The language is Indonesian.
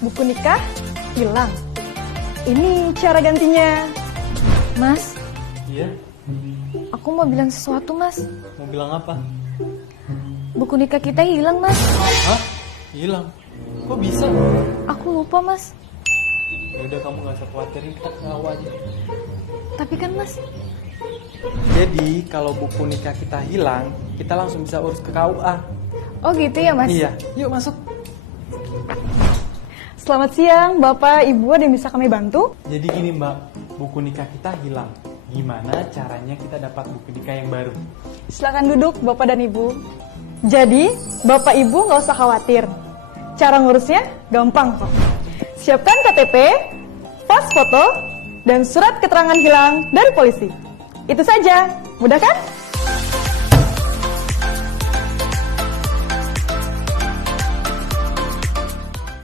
buku nikah hilang. Ini cara gantinya. Mas, Iya, aku mau bilang sesuatu, Mas. mau bilang apa? Buku nikah kita hilang, Mas. Hah? Hilang? Kok bisa? Aku lupa, Mas. Ya udah, kamu gak usah khawatirin, kita ketawa aja. Tapi kan, Mas, Jadi kalau buku nikah kita hilang, kita langsung bisa urus ke KUA. Oh gitu ya Mas? Iya, yuk masuk. Selamat siang Bapak, Ibu, ada yang bisa kami bantu? Jadi gini Mbak, buku nikah kita hilang. Gimana caranya kita dapat buku nikah yang baru? Silakan duduk Bapak dan Ibu. Jadi Bapak Ibu nggak usah khawatir. Cara ngurusnya gampang kok. Siapkan KTP, pas foto, dan surat keterangan hilang dari polisi. Itu saja, mudah kan?